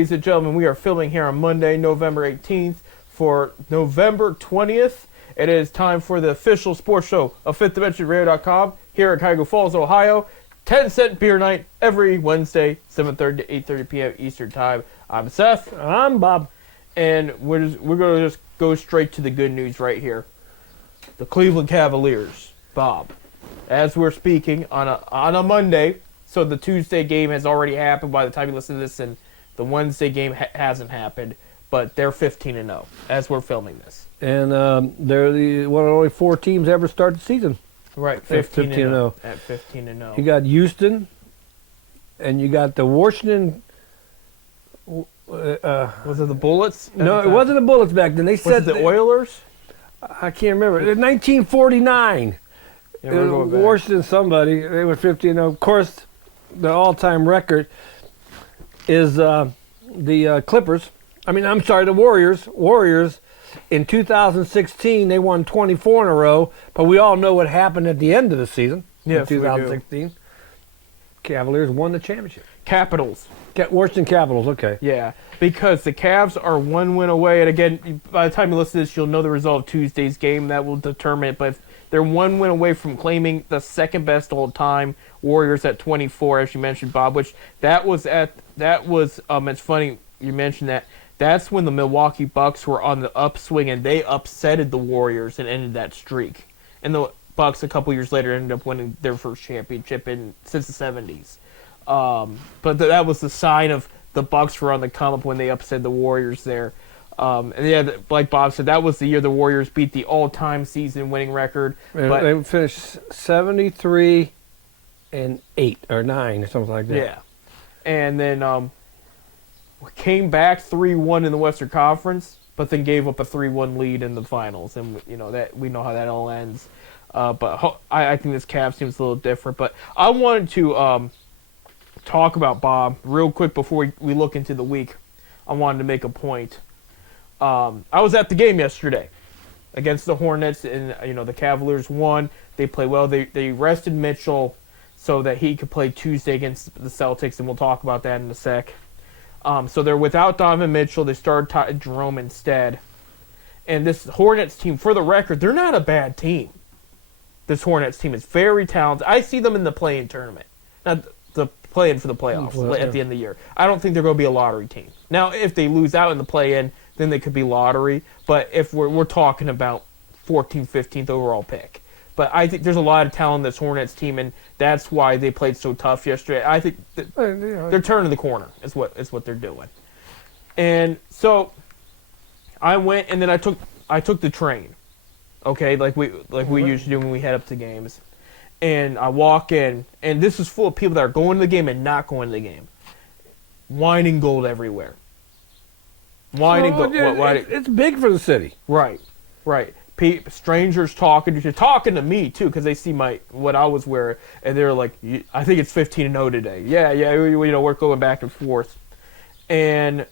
ladies and gentlemen, we are filming here on Monday, November 18th for November 20th. It is time for the official sports show of FifthDimensionRadio.com here at Cuyahoga Falls, Ohio. 10-cent beer night every Wednesday, 7:30 to 8:30 p.m. Eastern Time. I'm Seth. I'm Bob. And we're going to just go straight to the good news right here. The Cleveland Cavaliers, Bob. As we're speaking on a Monday, so the Tuesday game has already happened by the time you listen to this, and the Wednesday game hasn't happened, but they're 15-0 as we're filming this. And they're one of only 4 teams ever start the season. Right, 15-0. At 15-0. You got Houston, and you got the Washington. Was it the Bullets? No, it wasn't the Bullets back then. They said the Oilers? I can't remember. In 1949, Yeah, we're going back. Washington somebody. They were 15-0. Of course, the all-time record is the Clippers. The Warriors. Warriors, in 2016, they won 24 in a row, but we all know what happened at the end of the season in 2016. Cavaliers won the championship. Capitals. Washington Capitals, okay. Yeah, because the Cavs are 1 win away, and again, by the time you listen to this, you'll know the result of Tuesday's game. That will determine it, but they're 1 win away from claiming the second best all time. Warriors at 24, as you mentioned, Bob. Which it's funny you mentioned that. That's when the Milwaukee Bucks were on the upswing, and they upsetted the Warriors and ended that streak. And the Bucks a couple years later ended up winning their first championship since the 70s. But that was the sign of the Bucks were on the come up when they upset the Warriors there. And yeah, like Bob said, that was the year the Warriors beat the all-time season winning record. But they finished 73-8 or 9 or something like that. Yeah, and then came back 3-1 in the Western Conference, but then gave up a 3-1 lead in the finals, and that we know how that all ends. But I think this Cavs team is a little different. But I wanted to talk about, Bob, real quick before we look into the week. I wanted to make a point. I was at the game yesterday against the Hornets, and the Cavaliers won. They played well. They rested Mitchell so that he could play Tuesday against the Celtics, and we'll talk about that in a sec. So they're without Donovan Mitchell. They started Jerome instead. And this Hornets team, for the record, they're not a bad team. This Hornets team is very talented. I see them in the play-in tournament. Not the play-in for the playoffs at the end of the year. I don't think they're going to be a lottery team. Now, if they lose out in the play-in, then they could be lottery. But if we're talking about 14th, 15th overall pick. But I think there's a lot of talent in this Hornets team, and that's why they played so tough yesterday. I think they're turning the corner is what they're doing. And so I went, and then I took the train, okay, like we usually do when we head up to games. And I walk in, and this is full of people that are going to the game and not going to the game. Wine and gold everywhere. Wine and gold. It's big for the city. Right. Strangers talking to me too, because they see what I was wearing, and they're like, I think it's 15-0 today. Yeah, we're going back and forth, and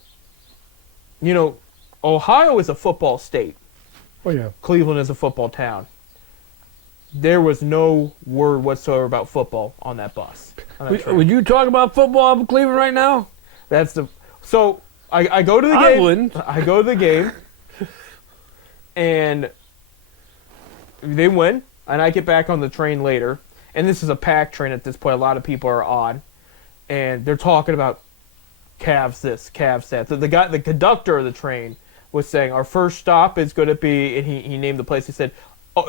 Ohio is a football state. Oh yeah. Cleveland is a football town. There was no word whatsoever about football on that bus. Would you talk about football in Cleveland right now? So I go to the game. I wouldn't. I go to the game, and they win, and I get back on the train later, and this is a packed train at this point. A lot of people are on, and they're talking about Cavs this, Cavs that. The conductor of the train was saying our first stop is going to be, and he named the place. He said,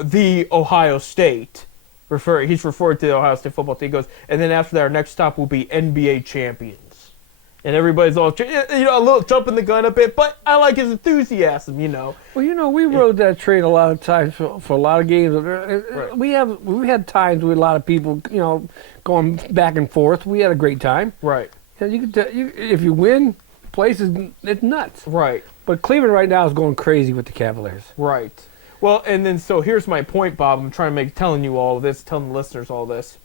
the Ohio State. He's referring to the Ohio State football team. He goes, and then after that, our next stop will be NBA champions. And everybody's all, a little jumping the gun a bit, but I like his enthusiasm, Well, we rode that train a lot of times for a lot of games. Right. We had times with a lot of people, going back and forth. We had a great time. Right. If you win, it's nuts. Right. But Cleveland right now is going crazy with the Cavaliers. Right. Well, and then so here's my point, Bob. I'm trying to telling you all of this, telling the listeners all this,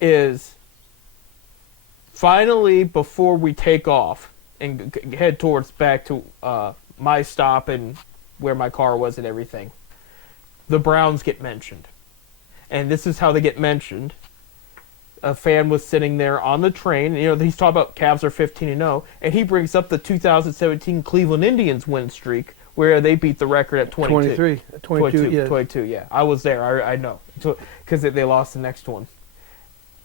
is finally, before we take off and head back to my stop and where my car was and everything, the Browns get mentioned. And this is how they get mentioned. a fan was sitting there on the train. You know, he's talking about Cavs are 15-0, and he brings up the 2017 Cleveland Indians win streak where they beat the record at 22. 22, yeah. I was there. I know. Because they lost the next one.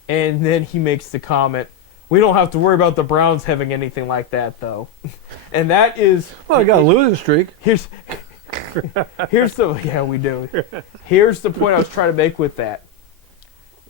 And then he makes the comment, we don't have to worry about the Browns having anything like that, though. And that is... Well, I got a losing streak. Here's the... Yeah, we do. Here's the point I was trying to make with that.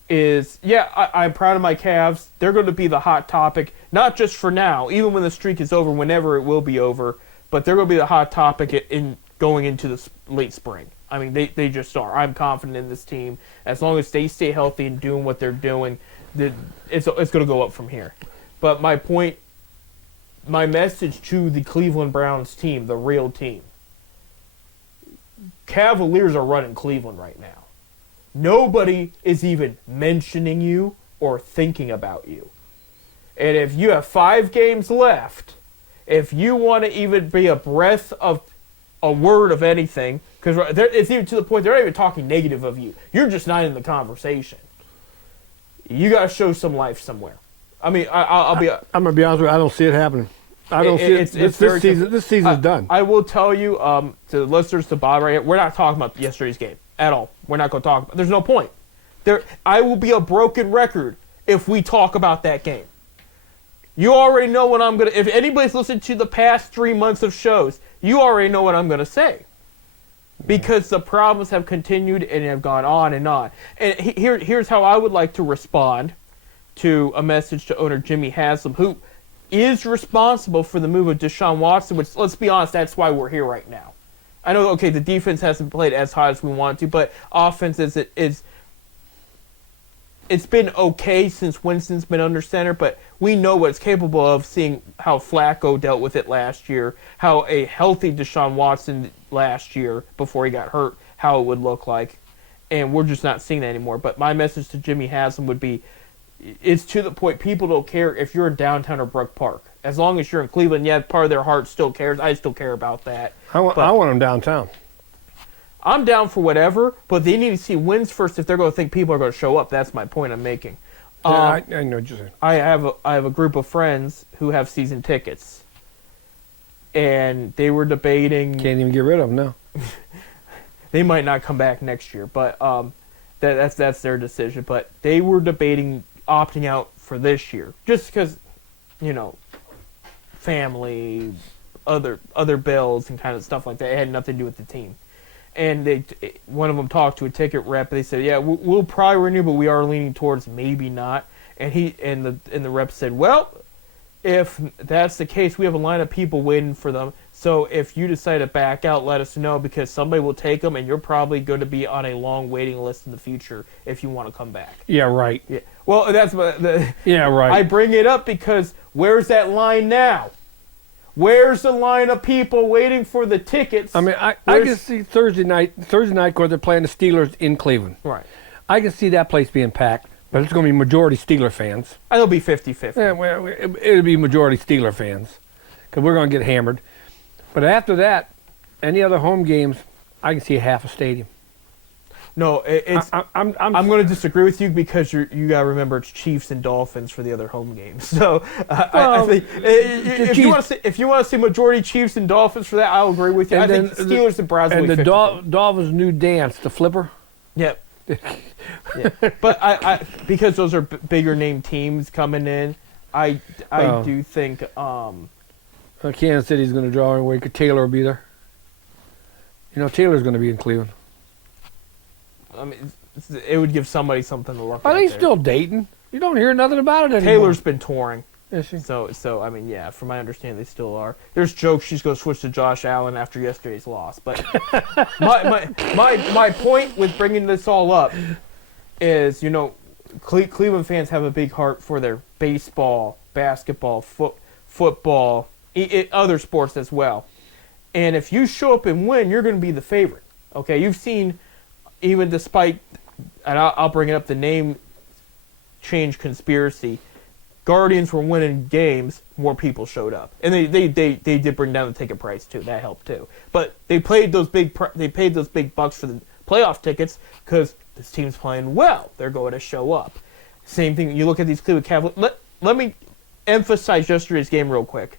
Is, yeah, I'm proud of my Cavs. They're going to be the hot topic, not just for now, even when the streak is over, whenever it will be over, but they're going to be the hot topic in going into the late spring. I mean, they just are. I'm confident in this team. As long as they stay healthy and doing what they're doing, it's going to go up from here. But my point, my message to the Cleveland Browns team, the real team, Cavaliers are running Cleveland right now. Nobody is even mentioning you or thinking about you. And if you have 5 games left, if you want to even be a breath of a word of anything, because it's even to the point they're not even talking negative of you. You're just not in the conversation. You got to show some life somewhere. I mean, I'm going to be honest with you, I don't see it happening. I don't see it. This season's done. I will tell you, to the listeners, to Bob right here, we're not talking about yesterday's game at all. We're not going to talk about it. There's no point. I will be a broken record if we talk about that game. You already know what I'm going to... If anybody's listened to the past 3 months of shows, you already know what I'm going to say. Because the problems have continued and have gone on and on. And here's how I would like to respond to a message to owner Jimmy Haslam, who is responsible for the move of Deshaun Watson, which, let's be honest, that's why we're here right now. I know, okay, the defense hasn't played as hot as we want to, but offense it's been okay since Winston's been under center, but we know what it's capable of, seeing how Flacco dealt with it last year, how a healthy Deshaun Watson last year before he got hurt, how it would look like. And we're just not seeing that anymore. But my message to Jimmy Haslam would be, it's to the point people don't care if you're in downtown or Brook Park. As long as you're in Cleveland, yeah, part of their heart still cares. I still care about that. I want them downtown. I'm down for whatever, but they need to see wins first if they're going to think people are going to show up. That's my point I'm making. Yeah, I know what you're saying. I have a group of friends who have season tickets, and they were debating. Can't even get rid of them now. They might not come back next year, but that's their decision. But they were debating opting out for this year, just because, family, other bills and kind of stuff like that. It had nothing to do with the team. And one of them talked to a ticket rep. They said, "Yeah, we'll probably renew, but we are leaning towards maybe not." And the rep said, "Well, if that's the case, we have a line of people waiting for them. So if you decide to back out, let us know, because somebody will take them, and you're probably going to be on a long waiting list in the future if you want to come back." Yeah, right. Yeah. Well, that's yeah, right. I bring it up because where's that line now? Where's the line of people waiting for the tickets? I mean, I can see Thursday night, because they're playing the Steelers in Cleveland. Right. I can see that place being packed, but it's going to be majority Steeler fans. It'll be 50-50. Yeah, well, it'll be majority Steeler fans, because we're going to get hammered. But after that, any other home games, I can see half a stadium. No, I'm going to disagree with you, because you got to remember it's Chiefs and Dolphins for the other home games. So I think if you want to see majority Chiefs and Dolphins for that, I'll agree with you. I think Steelers and Browns will be 50-50. And the Dolphins' new dance, the flipper. Yep. Yeah. But I because those are bigger name teams coming in, I do think Kansas City's going to draw away. Taylor will be there. Taylor's going to be in Cleveland. I mean, it would give somebody something to look at. Are they still dating? You don't hear nothing about it anymore. Taylor's been touring. Is she? So I mean, yeah, from my understanding, they still are. There's jokes she's going to switch to Josh Allen after yesterday's loss. But my point with bringing this all up is, Cleveland fans have a big heart for their baseball, basketball, football, other sports as well. And if you show up and win, you're going to be the favorite. Okay, you've seen, even despite, and I'll bring it up, the name change conspiracy, Guardians were winning games, more people showed up, and they did bring down the ticket price too. That helped too. But they paid those big bucks for the playoff tickets because this team's playing well. They're going to show up. Same thing. You look at these Cleveland Cavaliers. Let me emphasize yesterday's game real quick.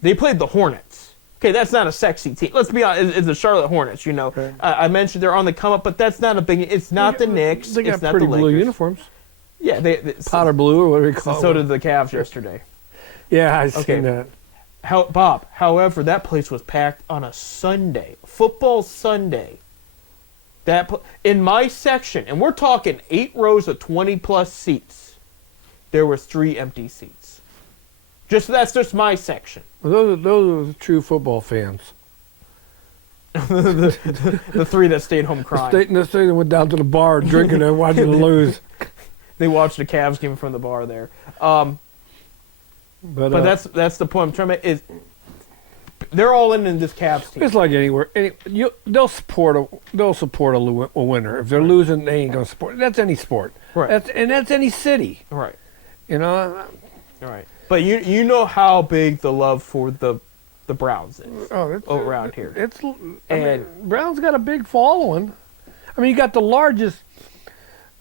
They played the Hornets. Okay, that's not a sexy team. Let's be honest. It's the Charlotte Hornets. You know, Okay. I mentioned they're on the come up, but that's not a big. It's not the Knicks. They got it's not pretty the Lakers. blue uniforms. Yeah, they Powder blue or whatever you call so it. did the Cavs yesterday. Yeah, I seen Okay. that. However, that place was packed on a Sunday, football Sunday. In my section, and we're talking 8 rows of 20+ seats, there was 3 empty seats. That's just my section. Well, those are the true football fans. The 3 that stayed home crying. The state went down to the bar drinking and watching them lose. They watched the Cavs game from the bar there. But That's the point I'm trying to make is they're all in this Cavs team. it's like anywhere. They'll support a winner. If they're losing, they ain't gonna support. That's any sport. Right. That's any city. Right. You know. Right. But you know how big the love for the Browns is It's around here. Brown's got a big following. I mean, you got the largest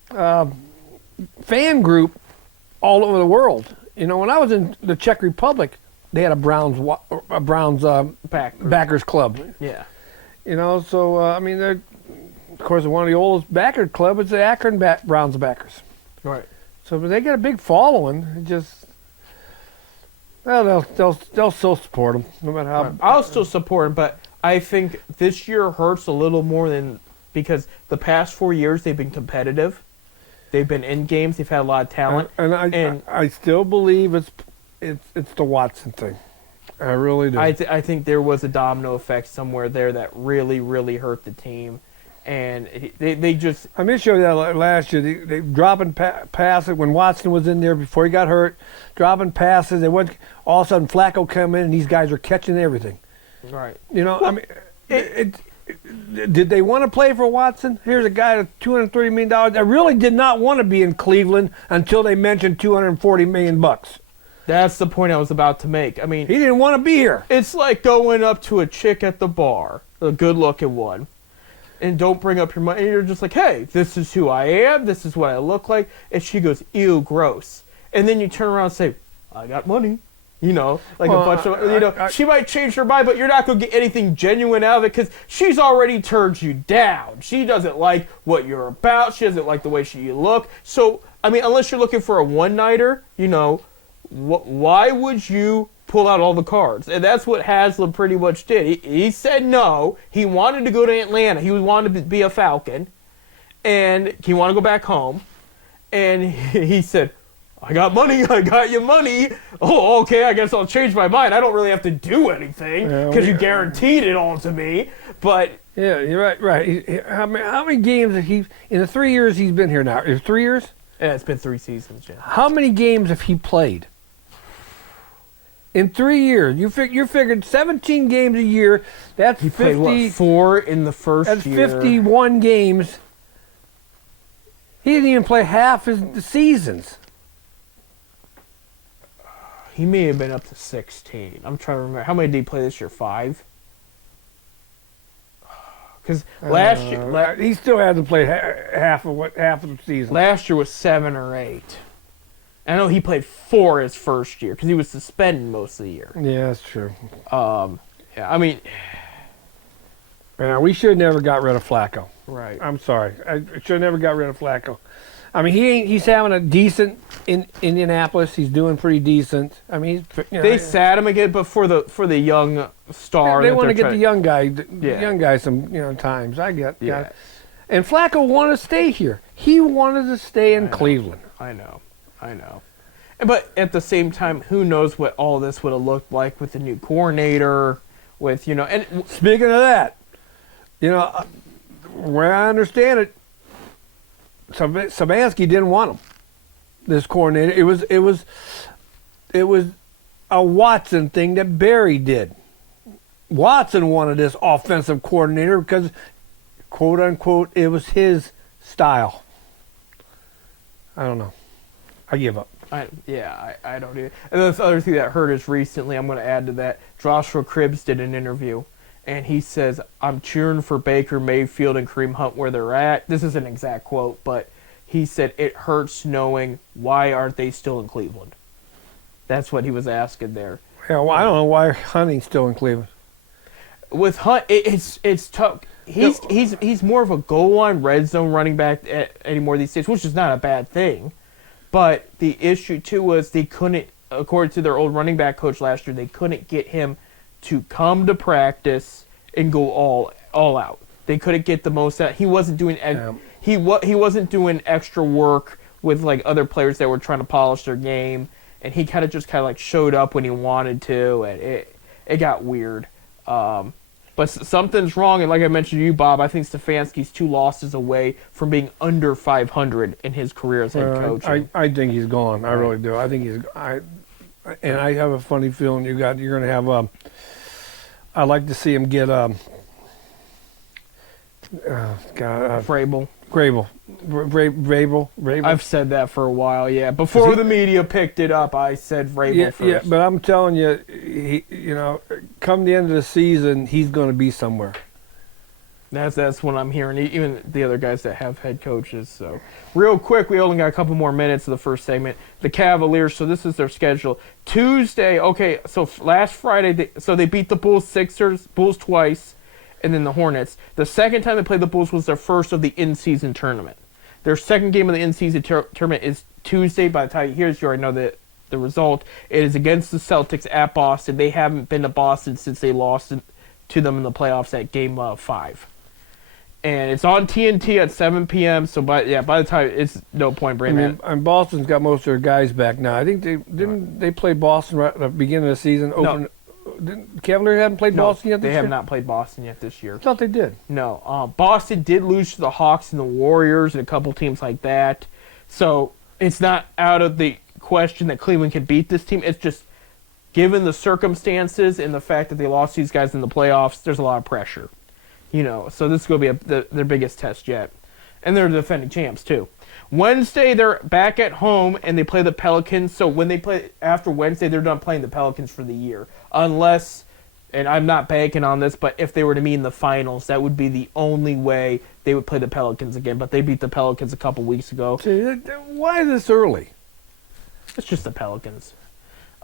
fan group all over the world. You know, when I was in the Czech Republic, they had a Browns backers club. Yeah. You know, so I mean, they're of course one of the oldest backer club is the Akron Browns backers. Right. So but they got a big following. It just they'll still support them no matter how. Right. I'll still support him, but I think this year hurts a little more than because the past 4 years they've been competitive. They've been in games. They've had a lot of talent. And I still believe it's the Watson thing. I really do. I think there was a domino effect somewhere there that really, really hurt the team. And they just... I mean, showed that last year. They dropping passes when Watson was in there before he got hurt, dropping passes. They went, all of a sudden Flacco come in and these guys are catching everything. Right. You know, well, I mean, did they want to play for Watson? Here's a guy with $230 million. I really did not want to be in Cleveland until they mentioned $240 million. That's the point I was about to make. I mean, he didn't want to be here. It's like going up to a chick at the bar, a good-looking one, and don't bring up your money. And you're just like, hey, this is who I am. This is what I look like. And she goes, ew, gross. And then you turn around and say, I got money. You know, like a bunch of, she might change her mind, but you're not going to get anything genuine out of it because she's already turned you down. She doesn't like what you're about. She doesn't like the way you look. So, I mean, unless you're looking for a one-nighter, you know, why would you pull out all the cards? And that's what Haslam pretty much did. He said no. He wanted to go to Atlanta. He wanted to be a Falcon. And he wanted to go back home. And he said, I got money. I got you money. Oh, okay. I guess I'll change my mind. I don't really have to do anything because you guaranteed it all to me. But yeah, you're right. Right. How many games have he in the 3 years he's been here now? Is it 3 years? Yeah, it's been 3 seasons. Yeah. How many games have he played? In 3 years, you figured 17 games a year. That's he 50. Played, 4 in the first that's year. 51 games. He didn't even play half the seasons. He may have been up to 16. I'm trying to remember. How many did he play this year? 5? Because last year... he still hasn't played half of the season. Last year was 7 or 8. I know he played 4 his first year because he was suspended most of the year. Yeah, that's true. Yeah, I mean... Man, we should have never got rid of Flacco. Right. I'm sorry. I should have never got rid of Flacco. I mean, he's having a decent in Indianapolis. He's doing pretty decent. I mean, they sat him again, but for the young star, they want to get the young guy some times. I get and Flacco wanted to stay here. He wanted to stay in Cleveland. I know. But at the same time, who knows what all this would have looked like with the new coordinator, with And speaking of that, where I understand it. Sabansky didn't want him. This coordinator. It was a Watson thing that Barry did. Watson wanted this offensive coordinator because, quote unquote, it was his style. I don't know. I give up. I don't either. And the other thing that hurt us recently, I'm going to add to that. Joshua Cribbs did an interview. And he says, I'm cheering for Baker Mayfield and Kareem Hunt where they're at. This is an exact quote, but he said it hurts knowing why aren't they still in Cleveland. That's what he was asking there. Yeah, well, I don't know why Hunting's still in Cleveland. With Hunt, it's tough. He's more of a goal line red zone running back anymore these days, which is not a bad thing. But the issue too was they couldn't, according to their old running back coach last year, they couldn't get him to come to practice and go all out. They couldn't get the most out. He wasn't doing he wasn't doing extra work with like other players that were trying to polish their game, and he kind of like showed up when he wanted to, and it got weird. But something's wrong, and like I mentioned to you, Bob, I think Stefanski's 2 losses away from being under 500 in his career as head coach. I think he's gone. I really do. I think and I have a funny feeling you're going to have. I'd like to see him get Vrabel. Vrabel. I've said that for a while, yeah. Before the media picked it up, I said Vrabel first. Yeah, but I'm telling you, come the end of the season, he's going to be somewhere. That's what I'm hearing, even the other guys that have head coaches. So, real quick, we only got a couple more minutes of the first segment. The Cavaliers, so this is their schedule. Tuesday, okay, so last Friday, they beat the Bulls twice, and then the Hornets. The second time they played the Bulls was their first of the in-season tournament. Their second game of the in-season tournament is Tuesday. By the time you hear this, you already know the result. It is against the Celtics at Boston. They haven't been to Boston since they lost to them in the playoffs at Game 5. And it's on TNT at 7 p.m. So by the time it's no point bringing that. And Boston's got most of their guys back now. I think they play Boston right at the beginning of the season. Cavaliers haven't played Boston yet this year? They have not played Boston yet this year. I thought they did. No. Boston did lose to the Hawks and the Warriors and a couple teams like that. So it's not out of the question that Cleveland can beat this team. It's just, given the circumstances and the fact that they lost these guys in the playoffs, there's a lot of pressure. So this is going to be their biggest test yet. And they're the defending champs, too. Wednesday, they're back at home, and they play the Pelicans. So when they play after Wednesday, they're done playing the Pelicans for the year. Unless, and I'm not banking on this, but if they were to meet in the finals, that would be the only way they would play the Pelicans again. But they beat the Pelicans a couple weeks ago. Why this early? It's just the Pelicans.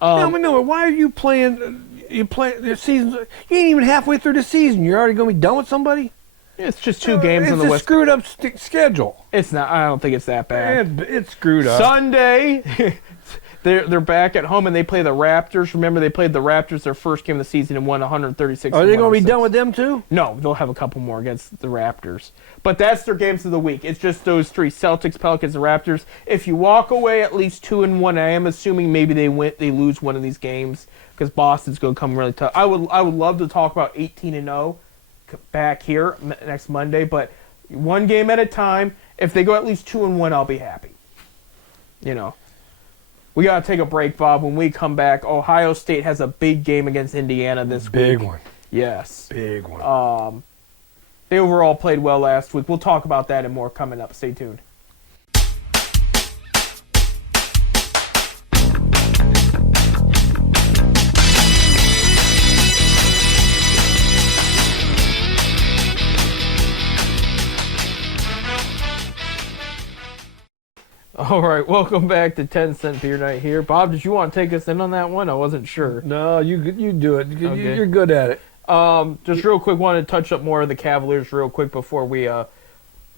No, why are you playing? You play the season. You ain't even halfway through the season. You're already going to be done with somebody. It's just 2 games in the West. It's a screwed up schedule. It's not. I don't think it's that bad. It's screwed up. Sunday, they're back at home and they play the Raptors. Remember, they played the Raptors their first game of the season and won 136. Are they going to be done with them too? No, they'll have a couple more against the Raptors. But that's their games of the week. It's just those 3: Celtics, Pelicans, and Raptors. If you walk away at least 2-1, I am assuming maybe they lose one of these games because Boston's going to come really tough. I would love to talk about 18-0 back here next Monday, but one game at a time. If they go at least 2-1, I'll be happy. We got to take a break, Bob. When we come back, Ohio State has a big game against Indiana this week. Big one. Yes. Big one. They overall played well last week. We'll talk about that and more coming up. Stay tuned. All right, welcome back to 10 Cent Beer Night here. Bob, did you want to take us in on that one? I wasn't sure. No, you do it. Okay. You're good at it. Just real quick, wanted to touch up more of the Cavaliers real quick before we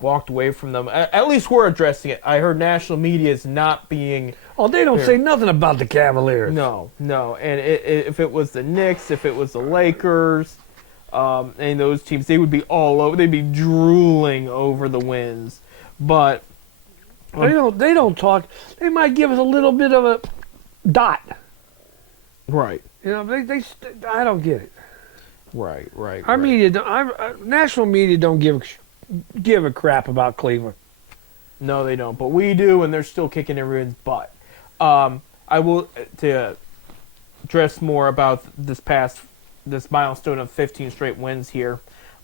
walked away from them. At least we're addressing it. I heard national media is not being... Oh, they don't say nothing about the Cavaliers. No. And if it was the Knicks, if it was the Lakers, and those teams, they would be all over. They'd be drooling over the wins. But... They don't talk. They might give us a little bit of a dot. Right. I don't get it. Right. Our media, national media don't give a crap about Cleveland. No, they don't. But we do, and they're still kicking everyone's butt. I will to address more about this milestone of 15 straight wins here.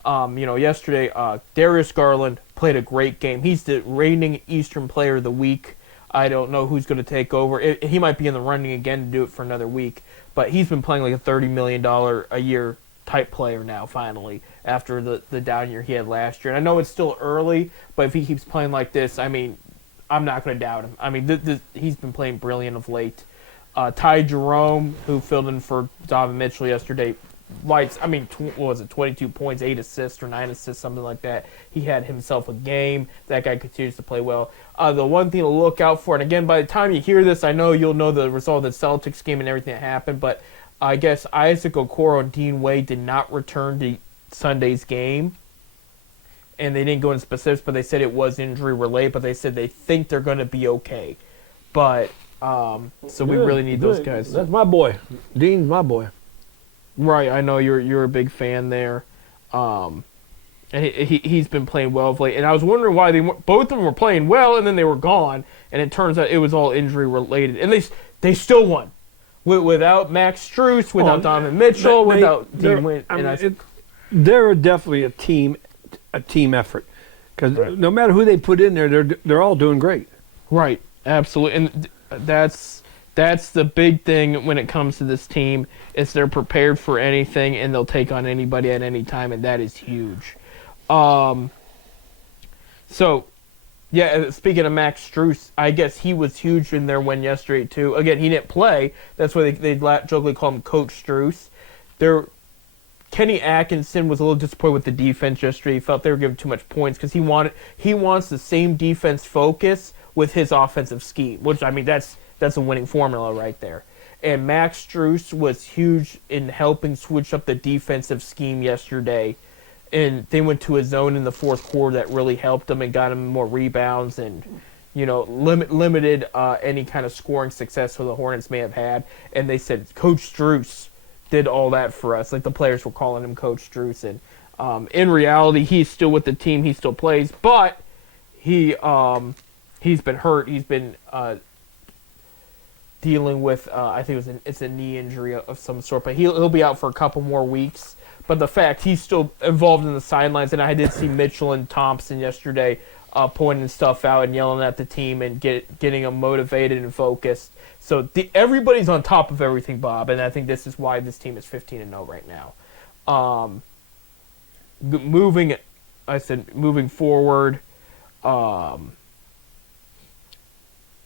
Yesterday, Darius Garland played a great game. He's the reigning Eastern Player of the Week. I don't know who's going to take over. He might be in the running again to do it for another week, but he's been playing like a $30 million a year type player now, finally, after the down year he had last year. And I know it's still early, but if he keeps playing like this, I mean, I'm not going to doubt him. I mean, he's been playing brilliant of late. Ty Jerome, who filled in for Donovan Mitchell yesterday, what was it, 22 points, 8 assists, or 9 assists, something like that. He had himself a game. That guy continues to play well. The one thing to look out for, and again, by the time you hear this, I know you'll know the result of the Celtics game and everything that happened, but I guess Isaac Okoro and Dean Wade did not return to Sunday's game. And they didn't go into specifics, but they said it was injury related, but they said they think they're going to be okay. But, so we really need those guys. That's my boy. Dean's my boy. Right, I know you're a big fan there. And he's been playing well of late. And I was wondering why both of them were playing well, and then they were gone. And it turns out it was all injury related. And they still won. Without Max Strus, without Donovan Mitchell, without Dean Wade. They're definitely a team effort, because no matter who they put in there, they're all doing great. Right, absolutely, and that's the big thing when it comes to this team, is they're prepared for anything and they'll take on anybody at any time, and that is huge. So, yeah, speaking of Max Strus, I guess he was huge in their win yesterday too. Again, he didn't play. That's why they jokingly call him Coach Strus. Kenny Atkinson was a little disappointed with the defense yesterday. He felt they were giving too much points because he wants the same defense focus with his offensive scheme, which, I mean, that's a winning formula right there. And Max Strus was huge in helping switch up the defensive scheme yesterday. And they went to a zone in the fourth quarter that really helped them and got them more rebounds and, limited any kind of scoring success the Hornets may have had. And they said, Coach Strus did all that for us. Like, the players were calling him Coach Strus. And in reality, he's still with the team. He still plays. But he's been hurt. He's been dealing with, I think it's a knee injury of some sort. But he'll be out for a couple more weeks. But the fact he's still involved in the sidelines, and I did see Mitchell and Thompson yesterday pointing stuff out and yelling at the team and getting them motivated and focused. So everybody's on top of everything, Bob, and I think this is why this team is 15-0 right now. Moving forward, going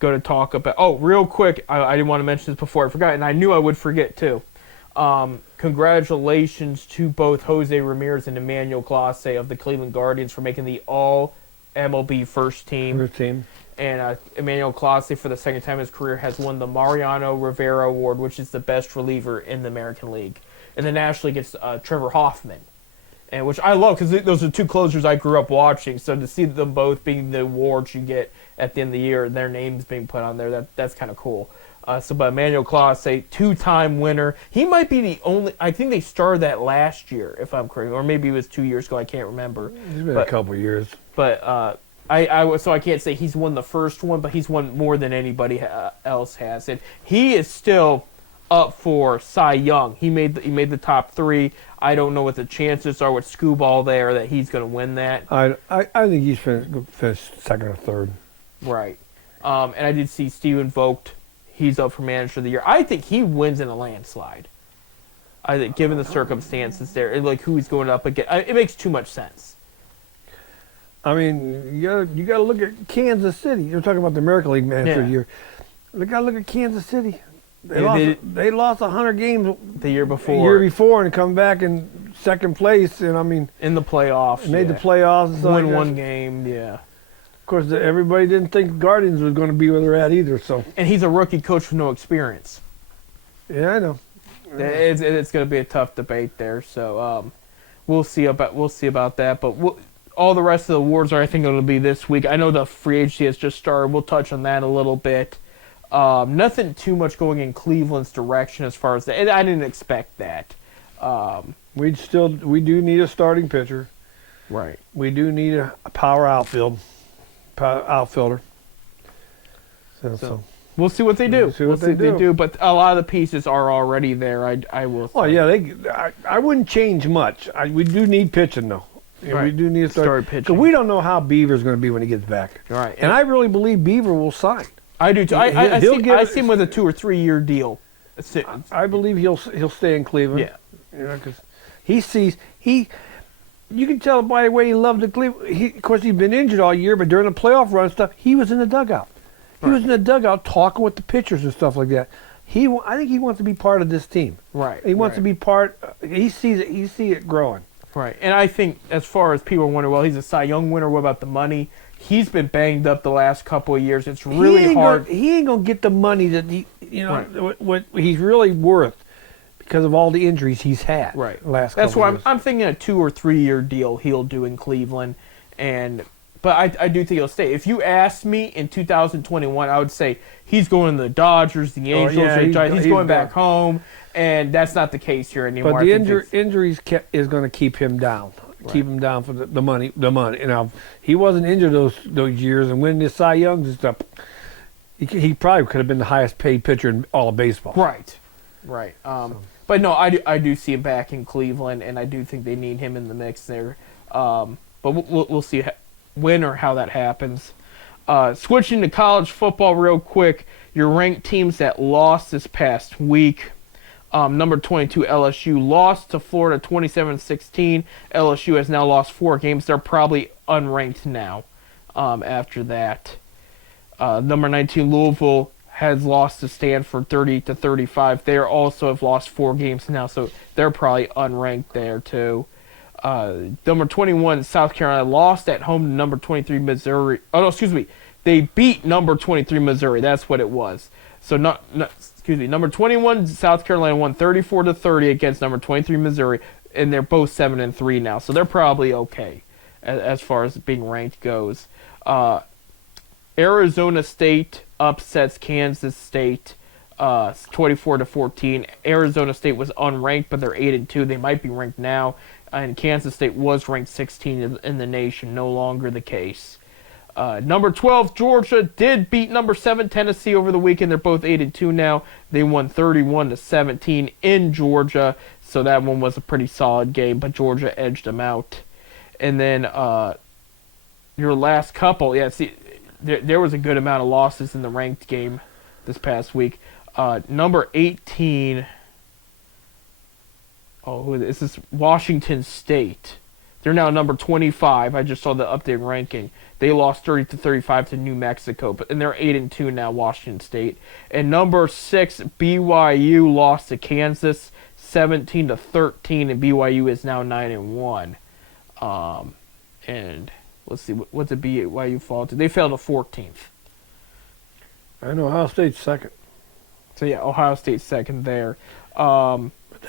to talk about. Oh, real quick, I didn't want to mention this before I forgot, and I knew I would forget too. Congratulations to both Jose Ramirez and Emmanuel Clase of the Cleveland Guardians for making the All-MLB first team. And Emmanuel Clase, for the second time in his career, has won the Mariano Rivera Award, which is the best reliever in the American League. And the National League gets Trevor Hoffman, and which I love because those are two closers I grew up watching. So to see them both being the awards you get at the end of the year and their names being put on there, that's kind of cool. But Emmanuel Clase, two-time winner. He might be the only. I think they started that last year, if I'm correct, or maybe it was 2 years ago. I can't remember. It's been a couple years. But so I can't say he's won the first one, but he's won more than anybody else has, and he is still up for Cy Young. He made the top three. I don't know what the chances are with Scooball there that he's going to win that. I think he's finished second or third. Right. And I did see Steven Vogt. He's up for Manager of the Year. I think he wins in a landslide. I think, given the circumstances there, like who he's going up against, it makes too much sense. I mean, you got to look at Kansas City. You're talking about the American League Manager of the Year. You got to look at Kansas City. They lost 100 games the year before, and come back in second place. And I mean, in the playoffs, made the playoffs. And win one game, yeah. Of course, everybody didn't think Guardians was going to be where they're at either. So, and he's a rookie coach with no experience. Yeah, I know. It's going to be a tough debate there. So, we'll see about that. But all the rest of the awards are, I think, going to be this week. I know the free agency has just started. We'll touch on that a little bit. Nothing too much going in Cleveland's direction as far as that. I didn't expect that. We do need a starting pitcher. Right. We do need a power outfielder. So we'll see what they do. We'll see what they do. But a lot of the pieces are already there. I will. Oh yeah, I wouldn't change much. We do need pitching though. Right. We do need to start pitching. Because we don't know how Beaver's going to be when he gets back. Right. And I really believe Beaver will sign. I do too. I see him with a 2 or 3 year deal. I believe he'll stay in Cleveland. Yeah. Because he sees you can tell by the way he loved the Cleveland. Of course, he's been injured all year, but during the playoff run stuff, he was in the dugout. He was in the dugout talking with the pitchers and stuff like that. I think he wants to be part of this team. Right. He wants to be part. He sees it. He sees it growing. Right. And I think as far as people wonder, well, he's a Cy Young winner. What about the money? He's been banged up the last couple of years. It's really hard. He ain't gonna get the money that what he's really worth because of all the injuries he's had. Right. Last. That's why years. I'm thinking a 2 or 3 year deal he'll do in Cleveland, but I do think he'll stay. If you asked me in 2021, I would say he's going to the Dodgers, the Angels, the Giants. He's going back home, and that's not the case here anymore. But the injuries is going to keep him down. Keep him down for the money. The money. You know, he wasn't injured those years, and winning the Cy Youngs and stuff, he probably could have been the highest paid pitcher in all of baseball. Right. But no, I do see him back in Cleveland, and I do think they need him in the mix there. But we'll see when or how that happens. Switching to college football real quick, your ranked teams that lost this past week. Number 22 LSU lost to Florida 27-16. LSU has now lost 4 games. They're probably unranked now after that. Number 19 Louisville has lost to Stanford 30-35. They also have lost 4 games now, so they're probably unranked there too. Number 21 South Carolina lost at home to number 23 Missouri. Oh no, excuse me. They beat number 23 Missouri. That's what it was. So number 21 South Carolina won 34-30 against number 23 Missouri, and they're both 7-3 now. So they're probably okay as far as being ranked goes. Arizona State upsets Kansas State 24-14. Arizona State was unranked, but they're 8-2. They might be ranked now. And Kansas State was ranked 16 in the nation. No longer the case. Number 12 Georgia did beat number 7 Tennessee over the weekend. They're both 8-2 now. They won 31-17 in Georgia, so that one was a pretty solid game. But Georgia edged them out. And then your last couple, there was a good amount of losses in the ranked game this past week. Number 18. Oh, this is Washington State. They're now number 25. I just saw the updated ranking. They lost 30-35 to New Mexico, and they're 8-2 now, Washington State. And number 6, BYU lost to Kansas 17-13, and BYU is now 9-1. And let's see, what's a BYU fall to? They fell to 14th. I know Ohio State's second. So yeah, Ohio State's second there.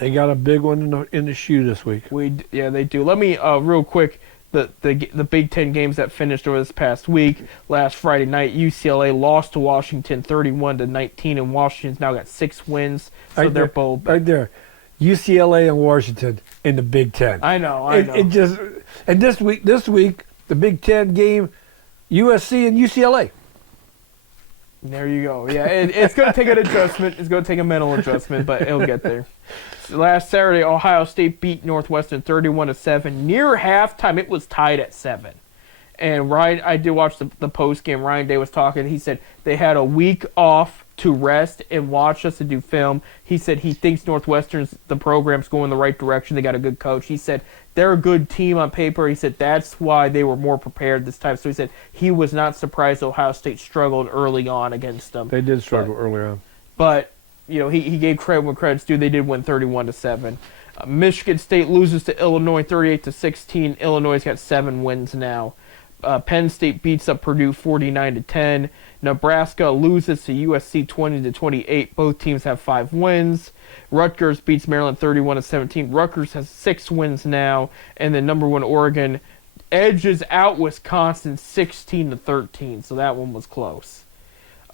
They got a big one in the shoe this week. They do. Let me real quick the Big Ten games that finished over this past week. Last Friday night, UCLA lost to Washington 31-19, and Washington's now got 6 wins. So they're both right there. UCLA and Washington in the Big Ten. I know. It just and this week the Big Ten game, USC and UCLA. There you go. Yeah, it's going to take an adjustment. It's going to take a mental adjustment, but it'll get there. Last Saturday, Ohio State beat Northwestern 31-7. Near halftime, it was tied at 7. And Ryan, I did watch the post game. Ryan Day was talking. He said they had a week off to rest and watch us and do film. He said he thinks the program's going the right direction. They got a good coach. He said they're a good team on paper. He said that's why they were more prepared this time. So he said he was not surprised Ohio State struggled early on against them. They did struggle early on. But, he gave credit when credit's due. They did win 31-7. Michigan State loses to Illinois 38-16. Illinois got 7 wins now. Penn State beats up Purdue 49-10. Nebraska loses to USC 20-28. Both teams have 5 wins. Rutgers beats Maryland 31-17. Rutgers has 6 wins now, and then number 1 Oregon edges out Wisconsin 16-13. So that one was close.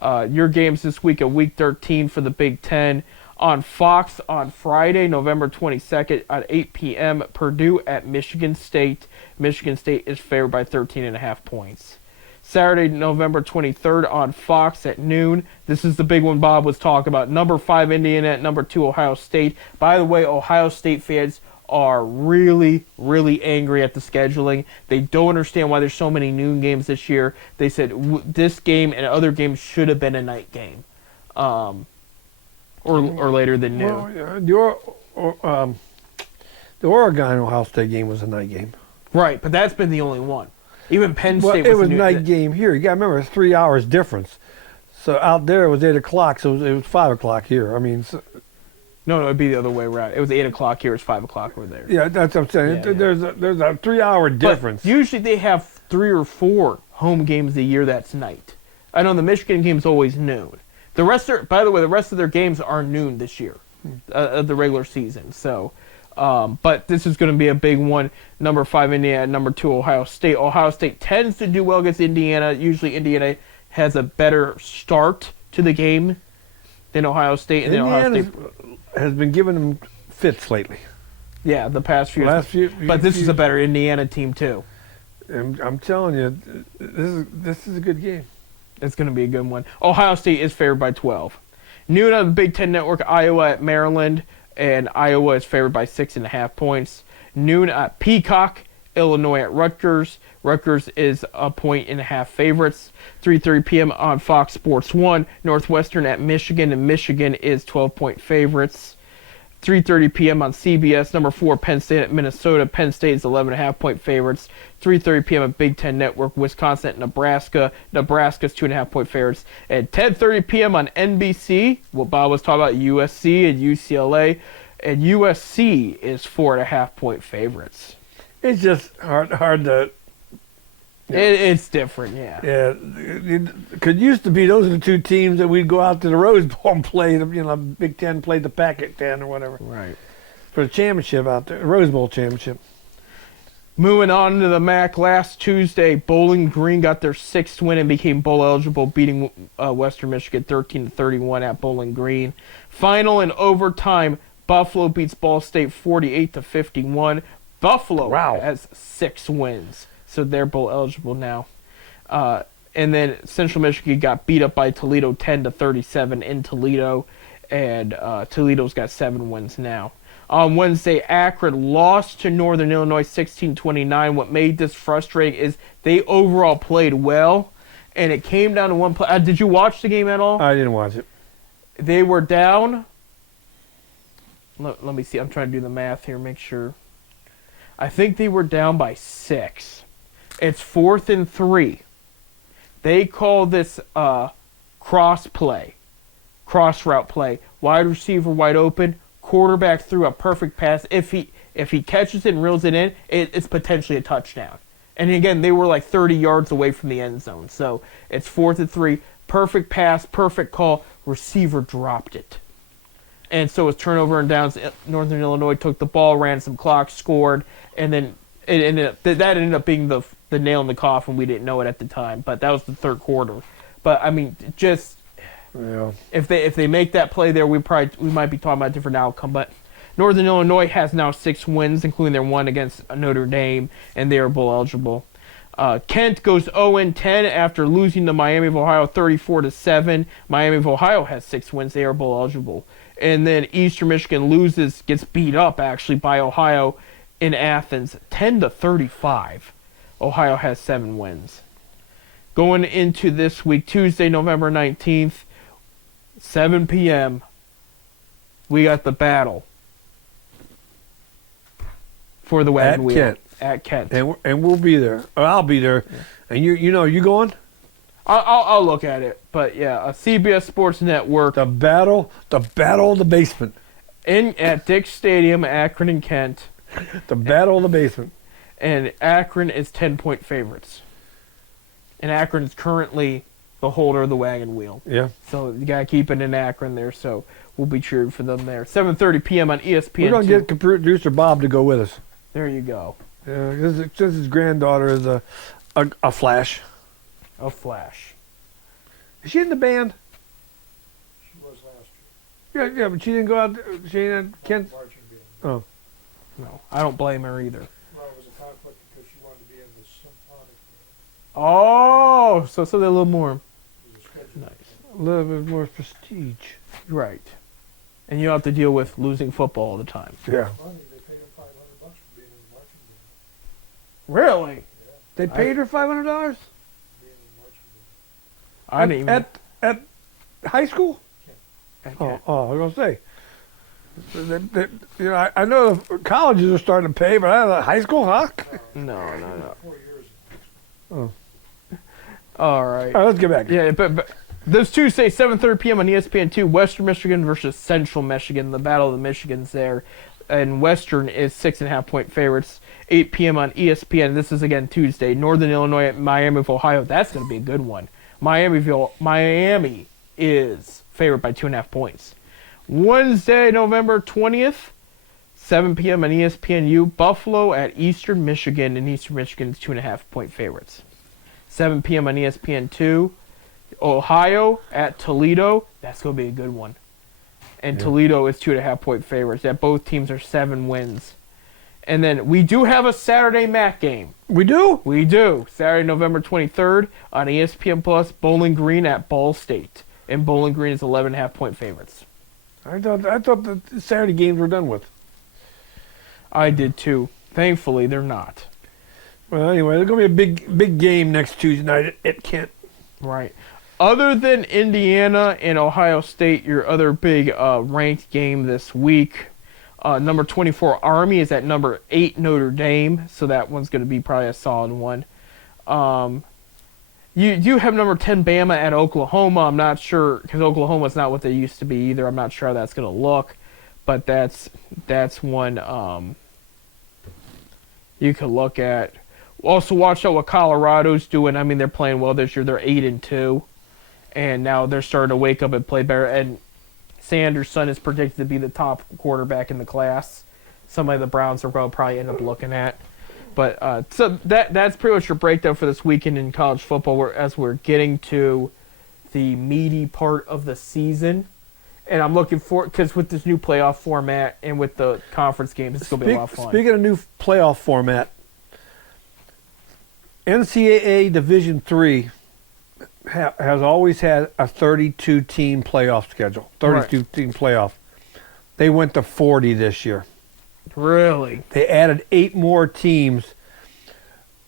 Your games this week at Week 13 for the Big Ten. On Fox on Friday, November 22nd at 8 p.m., Purdue at Michigan State. Michigan State is favored by 13.5 points. Saturday, November 23rd on Fox at noon. This is the big one Bob was talking about. Number 5 Indiana at number 2 Ohio State. By the way, Ohio State fans are really, really angry at the scheduling. They don't understand why there's so many noon games this year. They said this game and other games should have been a night game. Or later than noon. Well, the Oregon Ohio State game was a night game. Right, but that's been the only one. Even Penn Well, State it was new- night game here. You got to remember, it's 3 hours difference. So out there it was 8 o'clock, so it was 5 o'clock here. I mean, No, it'd be the other way around. It was 8 o'clock here. It's 5 o'clock over there. yeah, that's what I'm saying. Yeah, There's a 3 hour But difference. usually they have 3 or 4 home games a year that's night. I know the Michigan game's always noon. The rest are, by the way, the rest of their games are noon this year, of the regular season. So, but this is going to be a big one. Number 5 Indiana, number 2 Ohio State. Ohio State tends to do well against Indiana. Usually Indiana has a better start to the game than Ohio State, and then Ohio Indiana State, has been giving them fits lately. yeah, the past few. Last few, But this is few- a better Indiana team too. I'm telling you, this is a good game. It's going to be a good one. Ohio State is favored by 12. Noon on the Big Ten Network, Iowa at Maryland, and Iowa is favored by 6.5 points. Noon at Peacock, Illinois at Rutgers. Rutgers is a 1.5 favorites. 3:30 p.m. on Fox Sports 1, Northwestern at Michigan, and Michigan is 12-point favorites. 3:30 p.m. on CBS, number 4 Penn State at Minnesota. Penn State is 11.5-point favorites. 3:30 p.m. at Big Ten Network, Wisconsin at Nebraska. Nebraska's 2.5-point favorites. At 10:30 p.m. on NBC, what Bob was talking about, USC and UCLA. And USC is 4.5-point favorites. It's just hard to. Yeah. It's different, yeah. Yeah, because used to be those are the two teams that we'd go out to the Rose Bowl and play. Big Ten played the Pac-10 or whatever Right. for the championship out there, Rose Bowl championship. Moving on to the MAC, last Tuesday, Bowling Green got their 6th win and became bowl eligible, beating Western Michigan 13-31 at Bowling Green. Final in overtime, Buffalo beats Ball State 48-51. Buffalo has 6 wins, so they're bowl eligible now. And then Central Michigan got beat up by Toledo 10-37 in Toledo, and Toledo's got 7 wins now. On Wednesday, Akron lost to Northern Illinois 16-29. What made this frustrating is they overall played well, and it came down to one play. Did you watch the game at all? I didn't watch it. They were down. Let me see. I'm trying to do the math here, make sure. I think they were down by 6. It's 4th and 3. They call this cross play, cross route play. Wide receiver wide open. Quarterback threw a perfect pass. If he catches it and reels it in, it's potentially a touchdown. And again, they were like 30 yards away from the end zone. So it's 4th and 3. Perfect pass, perfect call. Receiver dropped it. And so it was turnover and downs. Northern Illinois took the ball, ran some clock, scored, and then that ended up being the nail in the coffin. We didn't know it at the time, but that was the third quarter. But I mean, just if they make that play there, we might be talking about a different outcome. But Northern Illinois has now 6 wins, including their one against Notre Dame, and they are bowl eligible. Kent goes 0-10 after losing to Miami of Ohio 34-7. Miami of Ohio has 6 wins; they are bowl eligible. And then Eastern Michigan gets beat up actually by Ohio in Athens 10-35. Ohio has 7 wins. Going into this week, Tuesday, November 19th, 7 p.m., we got the battle for the wagon wheel. Kent. At Kent. And we'll be there. Or I'll be there. Yeah. And you going? I'll look at it. But yeah, a CBS Sports Network. The battle of the basement. At Dick's Stadium, Akron and Kent. The battle of the basement. And Akron is 10-point favorites. And Akron is currently the holder of the wagon wheel. Yeah. So you gotta keep it in Akron there. So we'll be cheering for them there. 7:30 p.m. on ESPN. We're gonna get producer Bob to go with us. There you go. Yeah, because his granddaughter is a Flash. A Flash. Is she in the band? She was last year. Yeah, but she didn't go out. She ain't at Kent. Marching band. Oh. No, I don't blame her either. Well, it was a conflict because she wanted to be in the symphonic band. Oh, so they're a little more It was scheduled. nice. A little bit more prestige. Right. And you don't have to deal with losing football all the time. Yeah. Funny, they paid him $500 for being in the marching band. Really? Yeah, They paid her $500 being in the marching band. I didn't even. at high school. Okay. Oh, I was gonna say. I know the colleges are starting to pay, but high school, huh? No. 4 years. All right. All right, let's get back. Yeah, but this Tuesday, 7:30 p.m. on ESPN2, Western Michigan versus Central Michigan. The Battle of the Michigans there. And Western is 6.5-point favorites. 8 p.m. on ESPN. This is again Tuesday. Northern Illinois at Miami of Ohio. That's going to be a good one. Miami is favored by 2.5 points. Wednesday, November 20th, 7 p.m. on ESPNU. Buffalo at Eastern Michigan, and Eastern Michigan is 2.5-point favorites. 7 p.m. on ESPN2. Ohio at Toledo. That's going to be a good one. And Toledo is 2.5-point favorites. That both teams are 7 wins. And then we do have a Saturday MAC game. We do? We do. Saturday, November 23rd on ESPN Plus, Bowling Green at Ball State. And Bowling Green is 11.5-point favorites. I thought the Saturday games were done with. I did too. Thankfully, they're not. Well, anyway, there's going to be a big game next Tuesday night at Kent. Right. Other than Indiana and Ohio State, your other big ranked game this week, number 24 Army is at number 8 Notre Dame, so that one's going to be probably a solid one. You do have number 10 Bama at Oklahoma. I'm not sure, because Oklahoma's not what they used to be either. I'm not sure how that's going to look, but that's one you could look at. Also, watch out what Colorado's doing. I mean, they're playing well this year. They're 8-2. And now they're starting to wake up and play better. And Sanderson is predicted to be the top quarterback in the class. Somebody the Browns are going to probably end up looking at. But so that's pretty much your breakdown for this weekend in college football. As we're getting to the meaty part of the season, and I'm looking forward because with this new playoff format and with the conference games, it's going to be a lot of fun. Speaking of new playoff format, NCAA Division III has always had a 32-team playoff schedule. 32-team playoff. They went to 40 this year. Really? They added 8 more teams.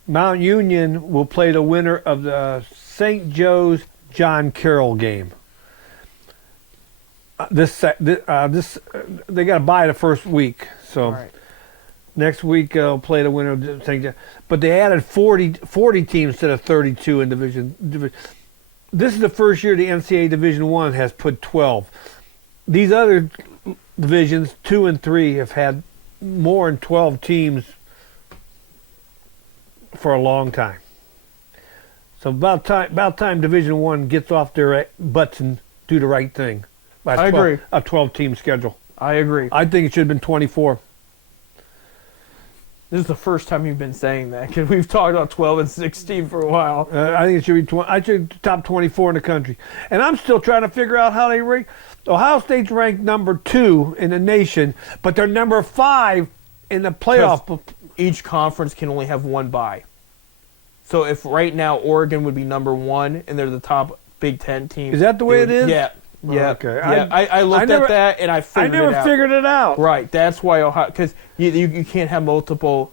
Mount Union will play the winner of the St. Joe's John Carroll game. They got to buy the first week, so All right. next week they'll play the winner of St. Joe's. But they added 40 teams instead of 32 in Division. This is the first year the NCAA Division I has put 12. These other divisions, 2 and 3, have had more than 12 teams for a long time. So about time Division I gets off their butts and do the right thing. I agree. A 12-team schedule. I agree. I think it should have been 24. This is the first time you've been saying that because we've talked about 12 and 16 for a while. I think it should be 20. I should top 24 in the country. And I'm still trying to figure out how they rank. Ohio State's ranked number 2 in the nation, but they're number 5 in the playoff. Each conference can only have one bye. So if right now Oregon would be number 1 and they're the top Big Ten team. Is that the way it is? Yeah. Yeah. Okay. Yeah. I looked at that and I figured it out. I never figured it out. Right. That's why Ohio, because you can't have multiple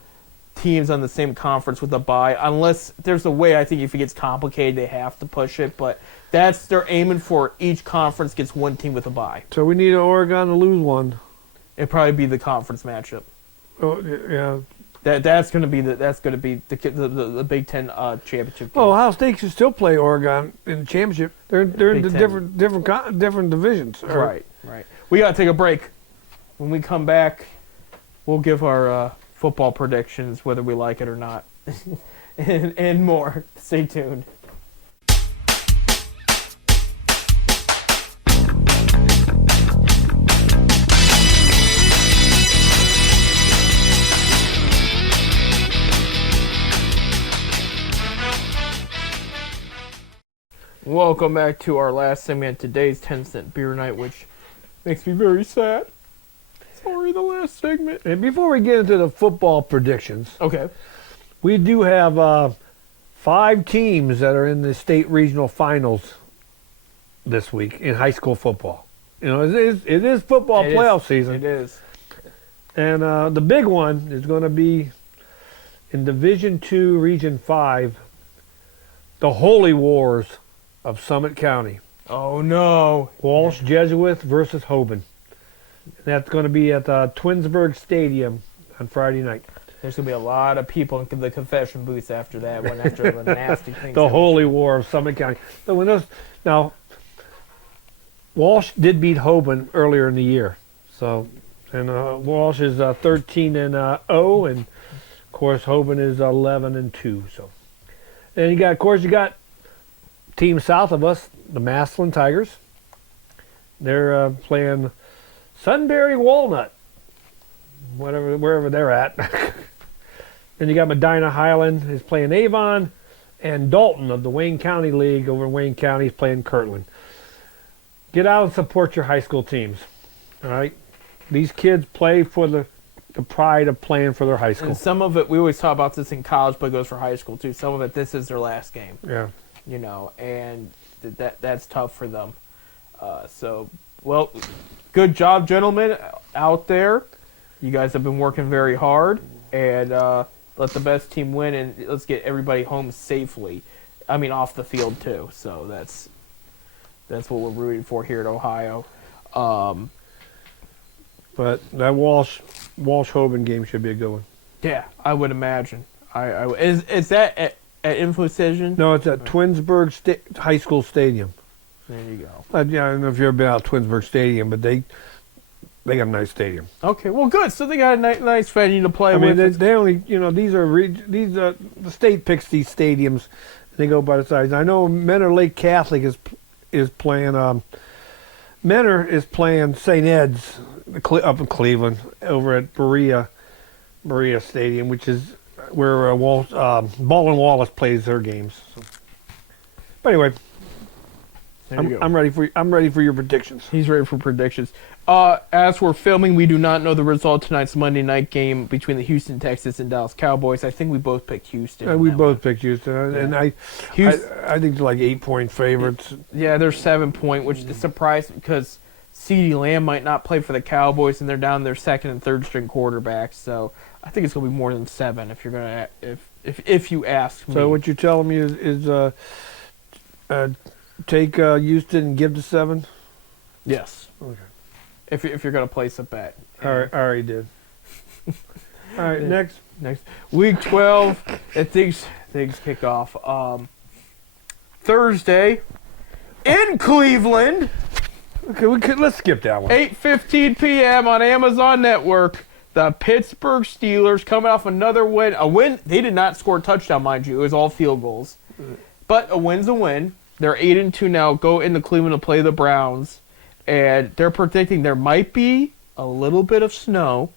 teams on the same conference with a bye unless there's a way. I think if it gets complicated, they have to push it. But they're aiming for each conference gets one team with a bye. So we need Oregon to lose one. It'd probably be the conference matchup. Oh yeah. That's going to be the Big Ten championship game. Oh, Ohio State should still play Oregon in the championship. They're in the different divisions. Right. We got to take a break. When we come back, we'll give our football predictions, whether we like it or not, and more. Stay tuned. Welcome back to our last segment, today's 10-cent beer night, which makes me very sad. Sorry, the last segment. And before we get into the football predictions, Okay. we do have 5 teams that are in the state regional finals this week in high school football. You know, it is football playoff season. It is. And the big one is going to be in Division II, Region 5, the Holy Wars of Summit County. Oh, no. Walsh Jesuit versus Hoban. That's going to be at Twinsburg Stadium on Friday night. There's gonna be a lot of people in the confession booths after that one, after the nasty things. The that holy war of Summit County. So when those, now, Walsh did beat Hoban earlier in the year. So, and Walsh is 13-0, and of course Hoban is 11-2. So, and you got team south of us, the Massillon Tigers. They're playing Sunbury Walnut, wherever they're at. Then you got Medina Highland is playing Avon, and Dalton of the Wayne County League over in Wayne County is playing Kirtland. Get out and support your high school teams. All right, these kids play for the pride of playing for their high school. And some of it, we always talk about this in college, but it goes for high school too. Some of it, this is their last game. Yeah. You know, and that's tough for them. So, well, good job, gentlemen, out there. You guys have been working very hard, and let the best team win, and let's get everybody home safely. I mean, off the field too. So that's what we're rooting for here at Ohio. But that Walsh Hoban game should be a good one. Yeah, I would imagine. Is that at Infocision? No, it's at Twinsburg High School Stadium. There you go. I don't know if you've ever been out to Twinsburg Stadium, but they got a nice stadium. Okay, well, good. So they got a nice venue to play I mean, with. they only, the state picks these stadiums, and they go by the size. I know Menor Lake Catholic is playing. Menor is playing St. Ed's up in Cleveland over at Berea Stadium, which is where Ball and Wallace plays their games. So. But anyway, I'm ready for your predictions. He's ready for predictions. As we're filming, we do not know the result of tonight's Monday night game between the Houston Texans and Dallas Cowboys. I think we both picked Houston. We both picked Houston, and I think they're like 8-point favorites. Yeah, they're 7-point, which is surprising because CeeDee Lamb might not play for the Cowboys, and they're down their second and third string quarterbacks. So I think it's going to be more than 7 if you're going to if you ask me. So what you're telling me is take Houston and give the 7. Yes. Okay. If you're going to place a bet. All right, I already did. All right, next week 12, and things kick off Thursday in Cleveland. Okay, let's skip that one. 8:15 p.m. on Amazon Network. The Pittsburgh Steelers coming off another win. A win. They did not score a touchdown, mind you. It was all field goals. But a win's a win. They're 8-2 now. Go into Cleveland to play the Browns. And they're predicting there might be a little bit of snow.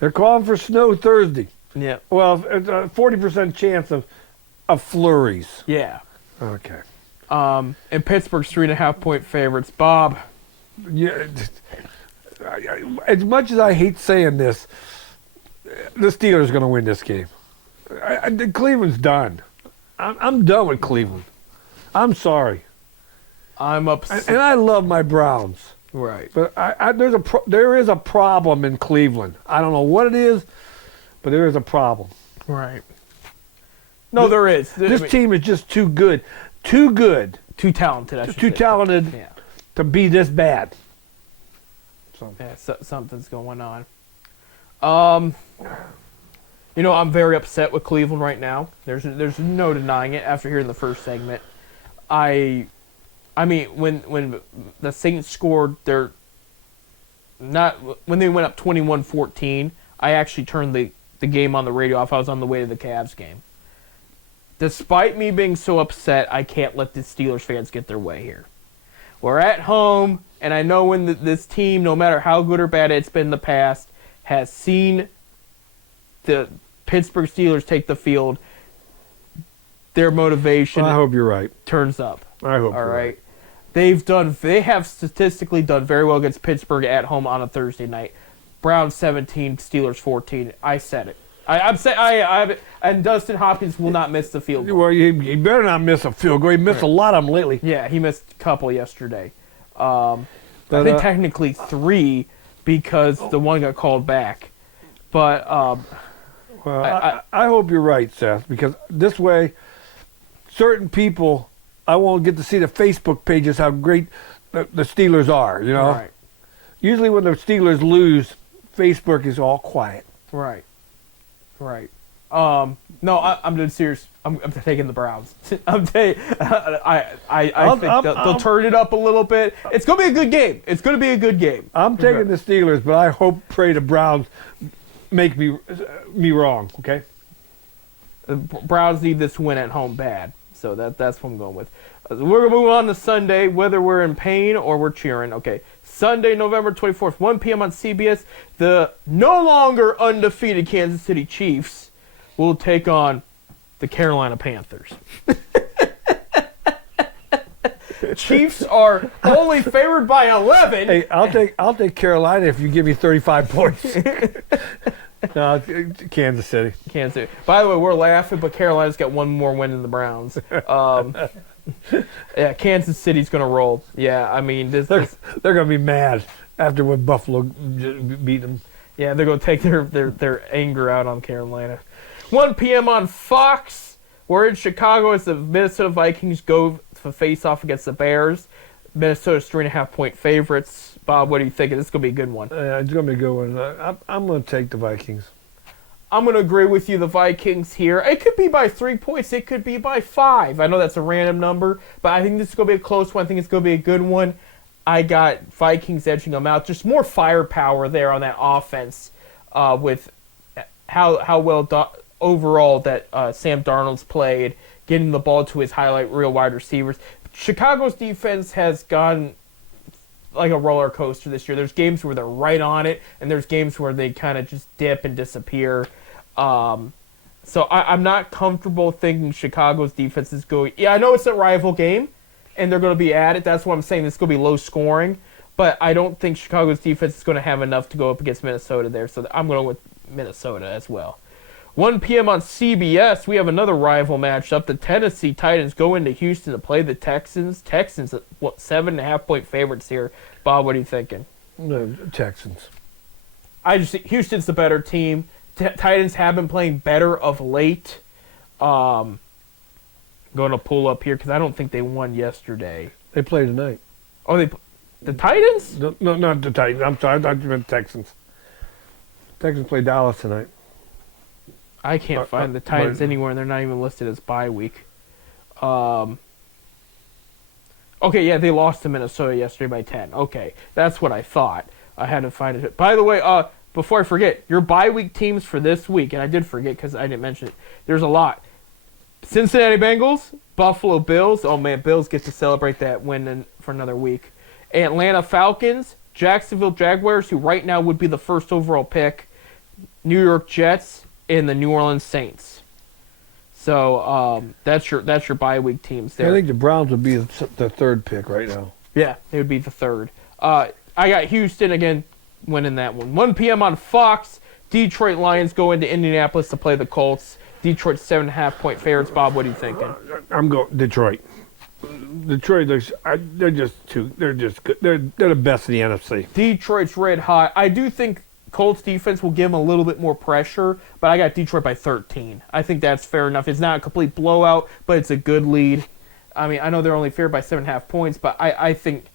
They're calling for snow Thursday. Yeah. Well, it's a 40% chance of flurries. Yeah. Okay. And Pittsburgh's 3.5-point favorites. Bob. Yeah. As much as I hate saying this, the Steelers are going to win this game. Cleveland's done. I'm done with Cleveland. I'm sorry. I'm upset. And I love my Browns. Right. But there is a problem in Cleveland. I don't know what it is, but there is a problem. Right. No, there is. This team is just too good. Too good. Too talented, I should Too say. talented Yeah. to be this bad. So. Yeah, something's going on. I'm very upset with Cleveland right now. There's no denying it after hearing the first segment. I mean, when the Saints scored when they went up 21-14, I actually turned the game on the radio off. I was on the way to the Cavs game. Despite me being so upset, I can't let the Steelers fans get their way here. We're at home, and I know when this team, no matter how good or bad it's been in the past, has seen the Pittsburgh Steelers take the field, their motivation I hope you're right. turns up. I hope All you're right. They have statistically done very well against Pittsburgh at home on a Thursday night. Browns 17, Steelers 14. I said it. And Dustin Hopkins will not miss the field goal. Well, you better not miss a field goal. He missed a lot of them lately. Yeah, he missed a couple yesterday. I think technically 3 because the one got called back. But well, I hope you're right, Seth, because this way, certain people, I won't get to see the Facebook pages how great the Steelers are. You know, right, usually when the Steelers lose, Facebook is all quiet. right. Right. No, I'm dead serious. I'm taking the Browns. I think they'll turn it up a little bit. It's gonna be a good game. It's gonna be a good game. I'm taking the Steelers, but I pray the Browns make me wrong. Okay. The Browns need this win at home bad, so that's what I'm going with. We're gonna move on to Sunday, whether we're in pain or we're cheering. Okay, Sunday, November 24th, 1 p.m. on CBS. The no longer undefeated Kansas City Chiefs will take on the Carolina Panthers. Chiefs are only favored by 11. Hey, I'll take Carolina if you give me 35 points. No, Kansas City. Kansas City. By the way, we're laughing, but Carolina's got one more win than the Browns. Yeah, Kansas City's going to roll. Yeah, I mean, they're going to be mad after what Buffalo beat them. Yeah, they're going to take their anger out on Carolina. 1 p.m. on Fox. We're in Chicago as the Minnesota Vikings go to face off against the Bears. Minnesota's 3.5-point favorites. Bob, what are you thinking? This is going to be a good one. It's going to be a good one. I'm going to take the Vikings. I'm going to agree with you, the Vikings here. It could be by 3 points. It could be by 5. I know that's a random number, but I think this is going to be a close one. I think it's going to be a good one. I got Vikings edging them out. Just more firepower there on that offense with how well overall that Sam Darnold's played, getting the ball to his highlight reel wide receivers. Chicago's defense has gone like a roller coaster this year. There's games where they're right on it, and there's games where they kind of just dip and disappear. So I'm not comfortable thinking Chicago's defense is going. Yeah, I know it's a rival game, and they're going to be at it. That's what I'm saying. This is going to be low scoring, but I don't think Chicago's defense is going to have enough to go up against Minnesota there. So I'm going with Minnesota as well. 1 p.m. on CBS, we have another rival matchup. The Tennessee Titans go into Houston to play the Texans. Texans, 7.5-point favorites here. Bob, what are you thinking? The Texans. I just think Houston's the better team. Titans have been playing better of late. Going to pull up here because I don't think they won yesterday. They play tonight. Oh, the Titans? No, not the Titans. I'm sorry, I thought you meant Texans. Texans play Dallas tonight. I can't find the Titans anywhere, and they're not even listed as bye week. Okay, yeah, they lost to Minnesota yesterday by 10. Okay, that's what I thought. I had to find it. By the way, before I forget, your bye week teams for this week, and I did forget because I didn't mention it. There's a lot. Cincinnati Bengals, Buffalo Bills. Oh, man, Bills get to celebrate that win for another week. Atlanta Falcons, Jacksonville Jaguars, who right now would be the first overall pick, New York Jets, and the New Orleans Saints. So that's your bye week teams there. I think the Browns would be the third pick right now. Yeah, they would be the third. I got Houston again winning that one. 1 p.m. on Fox. Detroit Lions go into Indianapolis to play the Colts. Detroit's 7.5-point favorites. Bob, what are you thinking? I'm going Detroit. Detroit, they're just good. They're the best in the NFC. Detroit's red hot. I do think Colts defense will give them a little bit more pressure, but I got Detroit by 13. I think that's fair enough. It's not a complete blowout, but it's a good lead. I mean, I know they're only favored by 7.5 points, but I think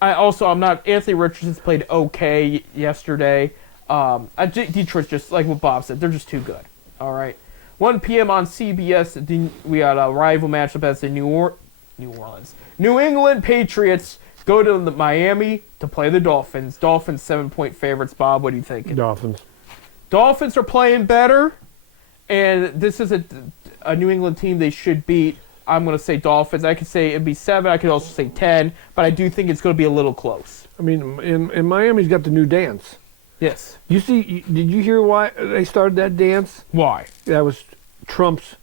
I'm not. Anthony Richardson's played okay yesterday. Detroit's just like what Bob said. They're just too good. All right. 1 p.m. on CBS. We got a rival matchup as the New England Patriots go to Miami to play the Dolphins. Dolphins 7-point favorites. Bob, what are you thinking? Dolphins. Dolphins are playing better, and this is a New England team they should beat. I'm going to say Dolphins. I could say it'd be 7. I could also say 10, but I do think it's going to be a little close. I mean, in Miami's got the new dance. Yes. Did you hear why they started that dance? Why? That was Trump's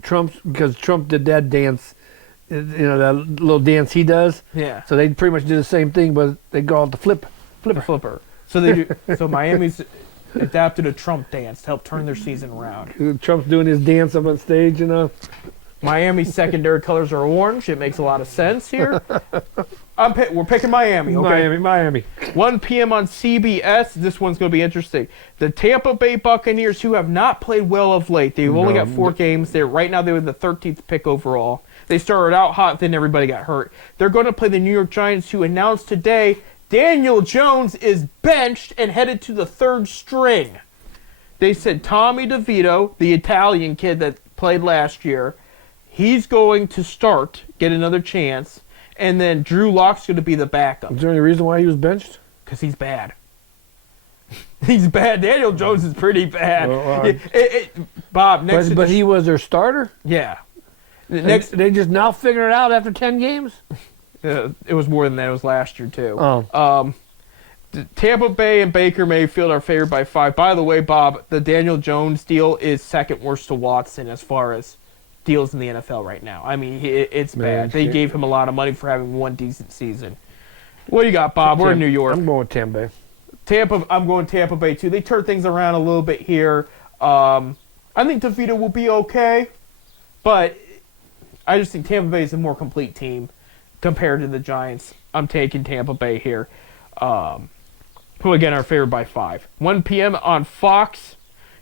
because Trump did that dance. You know, that little dance he does. Yeah. So they pretty much do the same thing, but they call it the flipper. So they do. So Miami's adapted a Trump dance to help turn their season around. Trump's doing his dance up on stage, you know. Miami's secondary colors are orange. It makes a lot of sense here. We're picking Miami. Okay. Miami. 1 p.m. on CBS. This one's going to be interesting. The Tampa Bay Buccaneers, who have not played well of late. They've only got 4 games. Right now, they were the 13th pick overall. They started out hot, then everybody got hurt. They're going to play the New York Giants, who announced today Daniel Jones is benched and headed to the 3rd string. They said Tommy DeVito, the Italian kid that played last year, he's going to start, get another chance, and then Drew Lock's going to be the backup Is there any reason why he was benched? because he's bad. He's bad. Daniel Jones is pretty bad. Well, Bob, next But he was their starter? yeah. Next, they just now figured it out after 10 games? It was more than that. It was last year too. Oh. Tampa Bay and Baker Mayfield are favored by 5. By the way, Bob, the Daniel Jones deal is second worst to Watson as far as deals in the NFL right now. I mean, it's bad. They gave him a lot of money for having one decent season. What do you got, Bob? We're in New York. I'm going with Tampa Bay. I'm going Tampa Bay too. They turn things around a little bit here. I think DeVito will be okay, but I just think Tampa Bay is a more complete team compared to the Giants. I'm taking Tampa Bay here. Who again are favored by 5. 1 p.m. on Fox.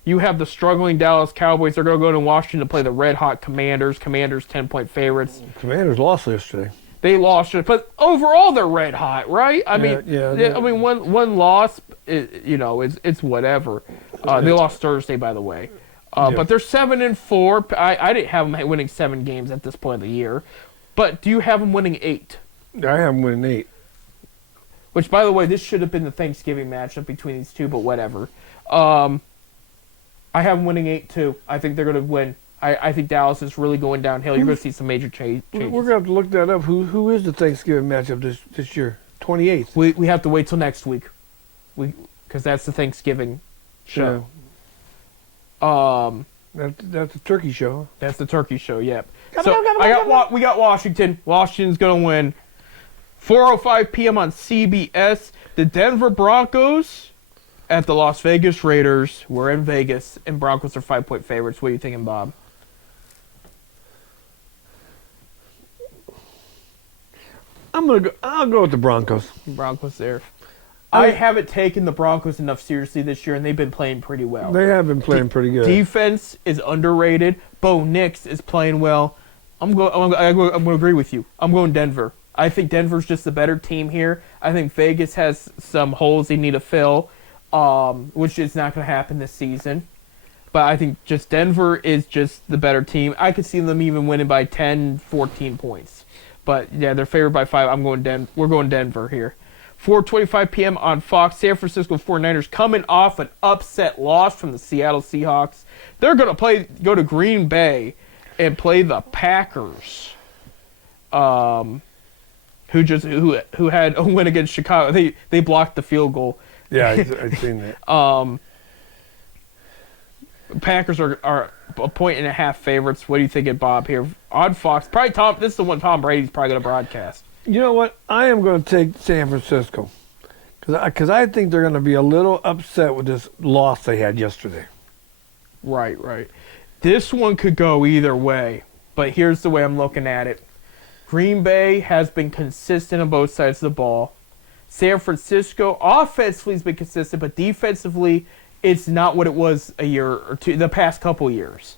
You have the struggling Dallas Cowboys. They're going to go to Washington to play the red-hot Commanders. Commanders 10-point favorites. Commanders lost yesterday. They lost it, but overall they're red hot, right? I mean, yeah. I mean, one loss, it's whatever. They lost Thursday, by the way, but they're 7-4. I didn't have them winning 7 games at this point of the year, but do you have them winning 8? I have them winning 8. Which, by the way, this should have been the Thanksgiving matchup between these two, but whatever. I have them winning 8 too. I think they're going to win. I think Dallas is really going downhill. You're going to see some major changes. We're going to have to look that up. Who is the Thanksgiving matchup this year? 28th. We have to wait till next week, because that's the Thanksgiving show. Yeah. That's a turkey show. That's the turkey show. Yep. We got Washington. Washington's going to win. 4:05 p.m. on CBS. The Denver Broncos at the Las Vegas Raiders. We're in Vegas, and Broncos are 5-point favorites. What are you thinking, Bob? I'll go with the Broncos. Broncos there. I haven't taken the Broncos enough seriously this year, and they've been playing pretty well. They have been playing pretty good. Defense is underrated. Bo Nix is playing well. I'm going to agree with you. I'm going Denver. I think Denver's just the better team here. I think Vegas has some holes they need to fill, which is not going to happen this season. But I think just Denver is just the better team. I could see them even winning by 10, 14 points. But yeah, they're favored by 5. We're going Denver here. 4:25 p.m. on Fox. San Francisco 49ers coming off an upset loss from the Seattle Seahawks. They're going to go to Green Bay and play the Packers, who had a win against Chicago. They blocked the field goal. Yeah, I've seen that. Packers are a 1.5 favorites. What are you thinking, Bob? Here on Fox, probably Tom. This is the one Tom Brady's probably going to broadcast. You know what? I am going to take San Francisco because I think they're going to be a little upset with this loss they had yesterday. Right. This one could go either way, but here's the way I'm looking at it. Green Bay has been consistent on both sides of the ball. San Francisco offensively has been consistent, but defensively, it's not what it was a year or two, the past couple years.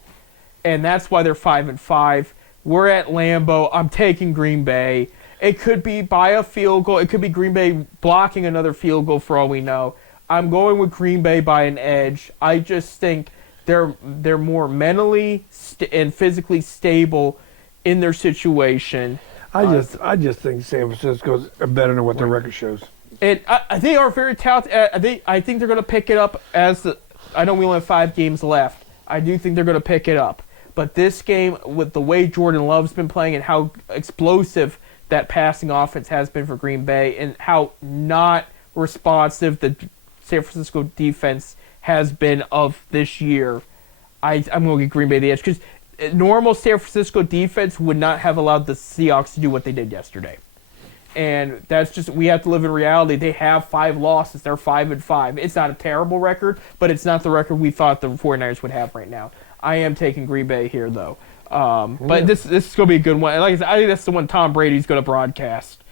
And that's why they're 5-5. We're at Lambeau. I'm taking Green Bay. It could be by a field goal. It could be Green Bay blocking another field goal for all we know. I'm going with Green Bay by an edge. I just think they're more mentally and physically stable in their situation. I just think San Francisco's better than what their record shows. And they are very talented. I think they're going to pick it up I know we only have 5 games left. I do think they're going to pick it up. But this game, with the way Jordan Love's been playing and how explosive that passing offense has been for Green Bay and how not responsive the San Francisco defense has been of this year, I'm going to get Green Bay the edge. Because normal San Francisco defense would not have allowed the Seahawks to do what they did yesterday. And that's just, we have to live in reality. They have 5 losses. They're 5-5. It's not a terrible record, but it's not the record we thought the 49ers would have right now. I am taking Green Bay here, though. But this is going to be a good one. Like I said, I think that's the one Tom Brady's going to broadcast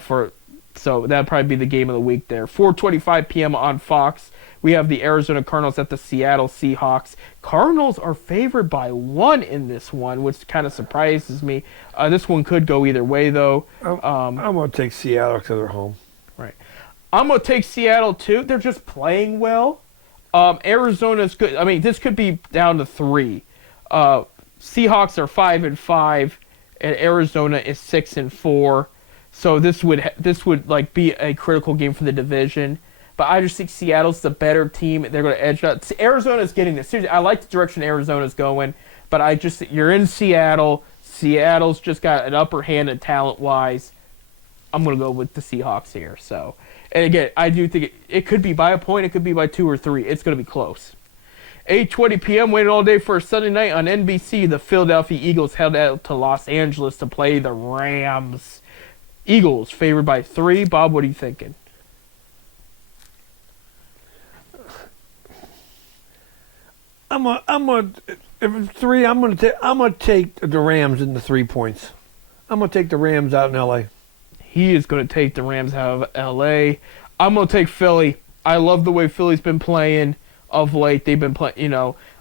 for. So that'll probably be the game of the week there. 4:25 p.m. on Fox. We have the Arizona Cardinals at the Seattle Seahawks. Cardinals are favored by 1 in this one, which kind of surprises me. This one could go either way, though. I'm going to take Seattle because they're home. Right. I'm going to take Seattle, too. They're just playing well. Arizona's good. I mean, this could be down to 3. Seahawks are 5-5, and Arizona is 6-4. So this would like be a critical game for the division. But I just think Seattle's the better team. They're going to edge out. Arizona's getting this. Seriously, I like the direction Arizona's going, but you're in Seattle. Seattle's just got an upper hand in talent-wise. I'm going to go with the Seahawks here. So, and again, I do think it could be by a point. It could be by 2 or 3. It's going to be close. 8:20 p.m. waiting all day for a Sunday night on NBC. The Philadelphia Eagles head out to Los Angeles to play the Rams. Eagles favored by 3. Bob, what are you thinking? If it's 3, I'm gonna take the Rams in the 3 points. I'm gonna take the Rams out in L.A. He is going to take the Rams out of L.A. I'm going to take Philly. I love the way Philly's been playing of late. They've been playing,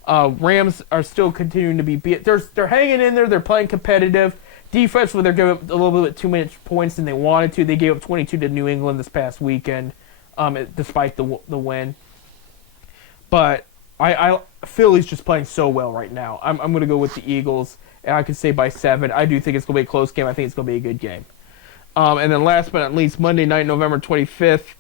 Rams are still continuing to be beat. They're hanging in there. They're playing competitive. Defense, where they're giving up a little bit too many points than they wanted to. They gave up 22 to New England this past weekend, despite the win. But Philly's just playing so well right now. I'm going to go with the Eagles, and I could say by 7. I do think it's going to be a close game. I think it's going to be a good game. And then last but not least, Monday night, November 25th,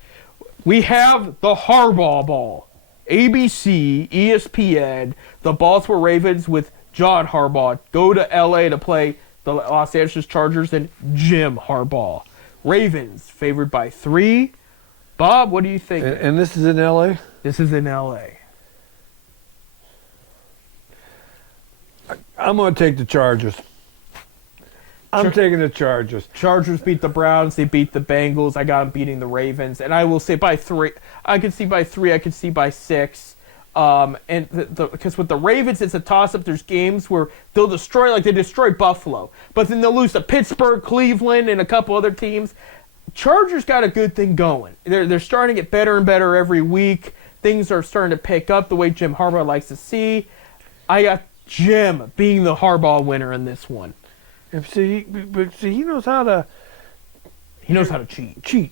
we have the Harbaugh Ball. ABC, ESPN, the Baltimore Ravens with John Harbaugh go to L.A. to play the Los Angeles Chargers and Jim Harbaugh. Ravens favored by 3. Bob, what do you think? And this is in L.A.? This is in L.A. I'm going to take the Chargers. I'm taking the Chargers. Chargers beat the Browns. They beat the Bengals. I got them beating the Ravens. And I will say by 3. I could see by 3. I could see by 6. And because with the Ravens, it's a toss-up. There's games where they'll destroy, like they destroyed Buffalo. But then they'll lose to Pittsburgh, Cleveland, and a couple other teams. Chargers got a good thing going. They're starting to get better and better every week. Things are starting to pick up the way Jim Harbaugh likes to see. I got Jim being the Harbaugh winner in this one. See, he knows how to. He knows how to cheat.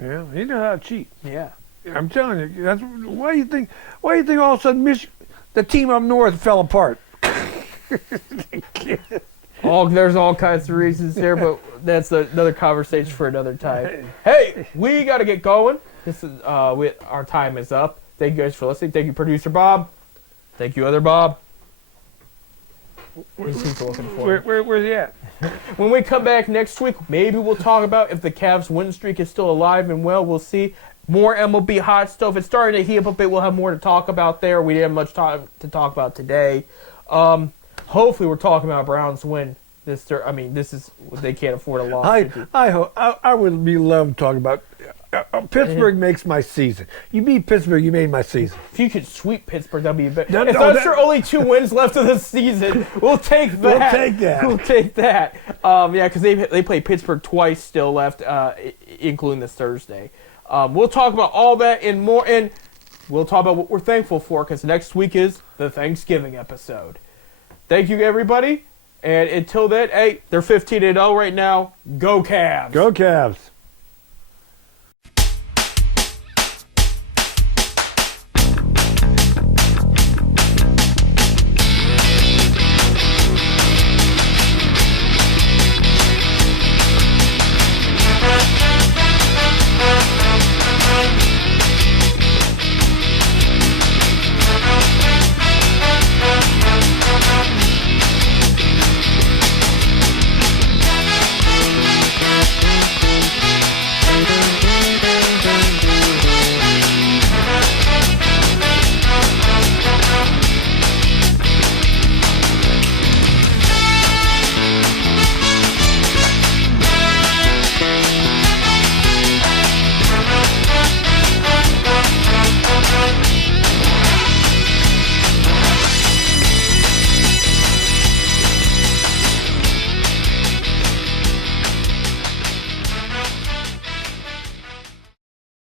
Yeah, he knows how to cheat. Yeah, I'm telling you. That's why you think. Why you think all of a sudden the team up north fell apart? There's all kinds of reasons there, but that's another conversation for another time. Hey, we got to get going. This is our time is up. Thank you guys for listening. Thank you, producer Bob. Thank you, other Bob. Where's he at? When we come back next week, maybe we'll talk about if the Cavs' win streak is still alive and well. We'll see. More MLB hot stuff. It's starting to heat up a bit. We'll have more to talk about there. We didn't have much time to talk about today. Hopefully, we're talking about Browns' win. This is they can't afford a loss. I would be loved talking about. Pittsburgh makes my season. You beat Pittsburgh, you made my season. If you could sweep Pittsburgh, that'd be better. If that's your only 2 wins left of the season, we'll take that. We'll take that. Because they play Pittsburgh twice still left, including this Thursday. We'll talk about all that and more, and we'll talk about what we're thankful for, because next week is the Thanksgiving episode. Thank you, everybody. And until then, hey, they're 15-0 right now. Go Cavs. Go Cavs.